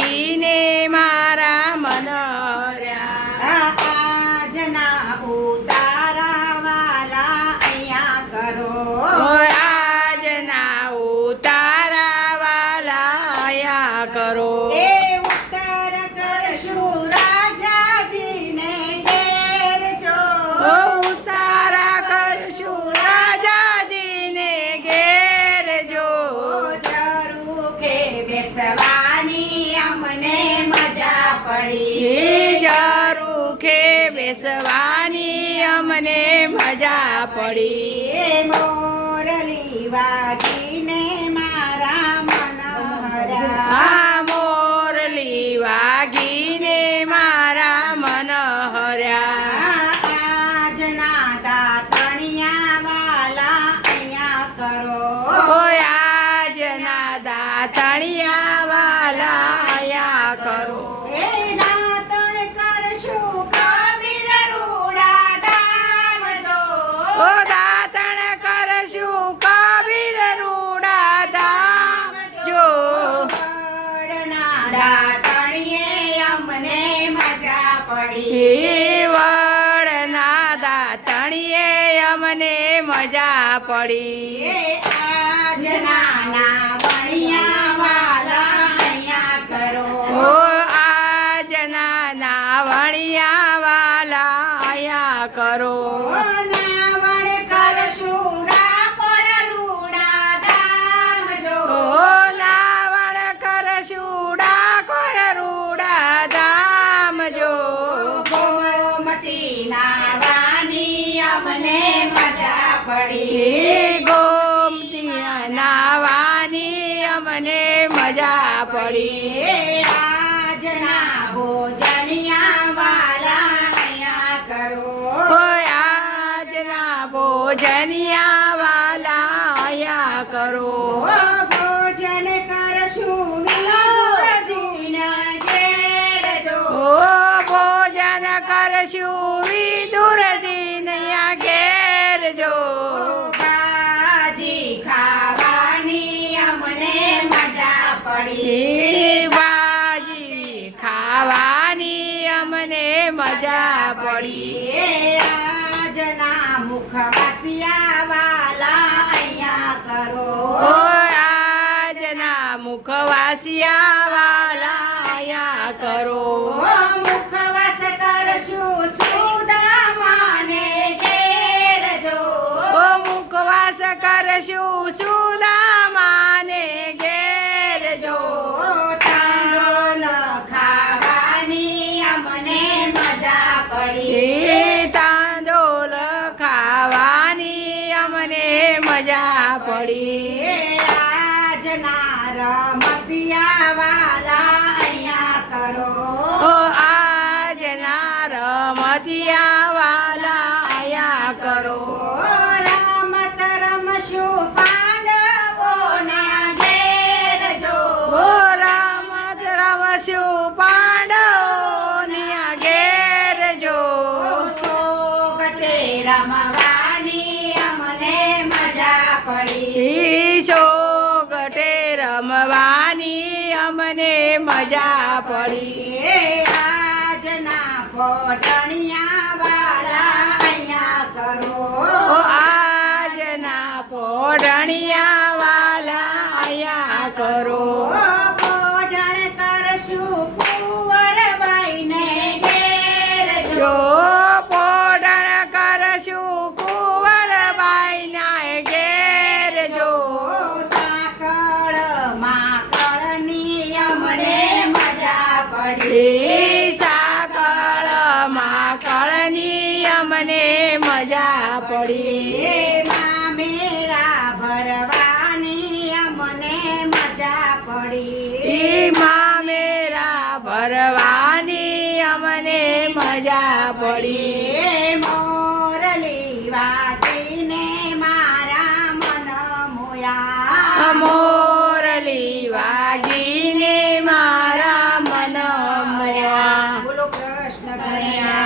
વાગીને મારા મન હર્યા આજના ઉતારા વાલા અહીંયા કરો આજના ઉતારા વાલા આયા કરો એ ઉત્તર કરશું રાજાજીને ઘેર જો ઉતારા કરશું રાજાજીને ઘેર જો જરૂખે બેસવાની અમને મજા પડી જરૂખે બેસવાની અમને મજા પડી એ મોરલી વાગીને મારા મન હર્યા આ મોરલી વાગીને મારા મન હર્યા આજના દાતણિયા વાલા અહીંયા કરો આજના દાતણિયા વાલા આયા કરો એ દાતણ કરશું કબીર રૂડા ધામ જો દાતણ કરશું કબીર રૂડા ધામ જો વડના દાતણીએ અમને મજા પડી વડના દાતણીએ અમને મજા પડી એ આજના નાવણિયા વાલા અહીંયા કરો આજના નાવણિયા વાલા આયા કરો નાવણ કરશું ડાકોર રૂડા ધામ જો નાવણ કરશું ડાકોર રૂડા ધામ જો ગોમતી નાવાની અમને મજા પડી ગોમતી નાવાની અમને મજા પડી એ આજના ભોજનિયા વાલા અહીંયા કરો આજના ભોજનિયા વાલા આયા કરો ભોજન કરશું વિદુરજીના ઘેર જો ભોજન કરશું વિદુરજીના ઘેર જો ભાજી ખાવાની અમને મજા પડી ભાજી ખાવાની અમને મજા પડી એ આજના મુખવાસિયા વાલા અહીંયા કરો આજના મુખવાસિયા વાલા આયા કરો મુખવાસ કરશું સુદામાને ઘેર જો મુખવાસ કરશું સુદામાને ઘેર જો તાંડોલ ખાવાની અમને મજા પડી તાંદોલ ખાવાની અમને મજા પડી આજના રમતિયા વાલા અહીંયા કરો આજના રમતિયા વાલા આયા કરો રમત રમશું પાંડવોના ઘેર જો રમત રમશું પાંડવોના ઘેર જો સોગટે રમવાની અમને મજા પડી સોગટે રમવાની અમને મજા પડી એ આજના પોટણિયા વાલા અહીંયા કરો આજના પોઢણિયા વાલા આયા કરો પોટણ કરશું કુંવરબાઈને ઘેર જો જો પોઢણ કરશું કુંવરબાઈના ઘેર જો સાકળ માકળની અમને મજા પડી સાકળ માકળની અમને મજા પડી એમાં મેરા ભરવાની અમને મજા પડી માં મેરા ભરવાની અમને મજા પડી એ મોરલી વાગીને મારા મન મોયા મોરલી વાગીને મારા મન મોયા બોલો કૃષ્ણ કનૈયા